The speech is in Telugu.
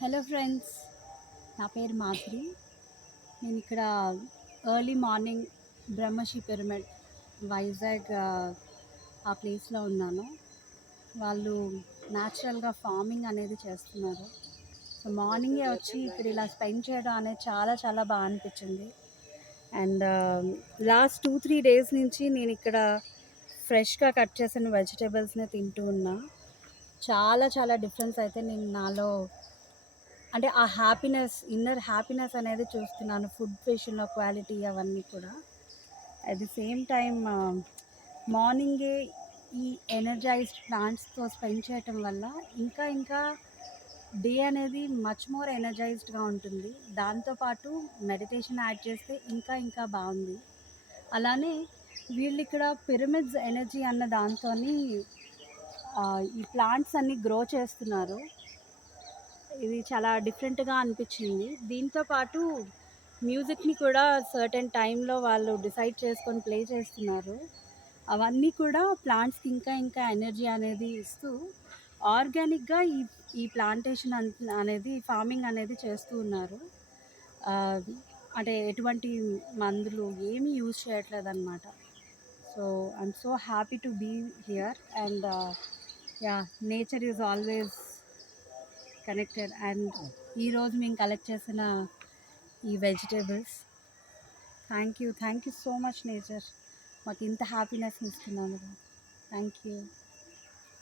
హలో ఫ్రెండ్స్, నా పేరు మాధురి. నేను ఇక్కడ early morning Brahmashri pyramid Vizag ఆ ప్లేస్లో ఉన్నాను. వాళ్ళు న్యాచురల్గా ఫార్మింగ్ అనేది చేస్తున్నారు. సో మార్నింగే వచ్చి ఇక్కడ ఇలా స్పెండ్ చేయడం అనేది చాలా చాలా బాగా అనిపించింది. అండ్ లాస్ట్ 2-3 డేస్ నుంచి నేను ఇక్కడ ఫ్రెష్గా కట్ చేసిన వెజిటేబుల్స్ని తింటూ ఉన్నా. చాలా చాలా డిఫరెన్స్ అయితే నేను నాలో అంటే ఆ హ్యాపీనెస్, ఇన్నర్ హ్యాపీనెస్ అనేది చూస్తున్నాను. ఫుడ్ విషయంలో క్వాలిటీ అవన్నీ కూడా. అట్ ది సేమ్ టైమ్ మార్నింగే ఈ ఎనర్జైజ్డ్ ప్లాంట్స్తో స్పెండ్ చేయటం వల్ల ఇంకా ఇంకా డే అనేది మచ్ మోర్ ఎనర్జైజ్డ్గా ఉంటుంది. దాంతోపాటు మెడిటేషన్ యాడ్ చేస్తే ఇంకా ఇంకా బాగుంది. అలానే వీళ్ళు ఇక్కడ పిరమిడ్స్ ఎనర్జీ అన్న దాంతో ఈ ప్లాంట్స్ అన్నీ గ్రో చేస్తున్నారు. ఇది చాలా డిఫరెంట్గా అనిపించింది. దీంతో పాటు మ్యూజిక్ని కూడా సర్టెన్ టైంలో వాళ్ళు డిసైడ్ చేసుకొని ప్లే చేస్తున్నారు. అవన్నీ కూడా ప్లాంట్స్కి ఇంకా ఇంకా ఎనర్జీ అనేది ఇస్తూ ఆర్గానిక్గా ఈ ఈ ప్లాంటేషన్ అనేది ఫార్మింగ్ అనేది చేస్తూ ఉన్నారు. ఆ, అంటే ఎటువంటి మందులు ఏమీ యూజ్ చేయట్లేదు అనమాట. So I'm so happy to be here. And yeah, nature is always connected. And ఈరోజు మేము కలెక్ట్ చేసిన ఈ vegetables, thank you so much nature, మాకు ఇంత హ్యాపీనెస్ ఇస్తున్నాను. Thank you.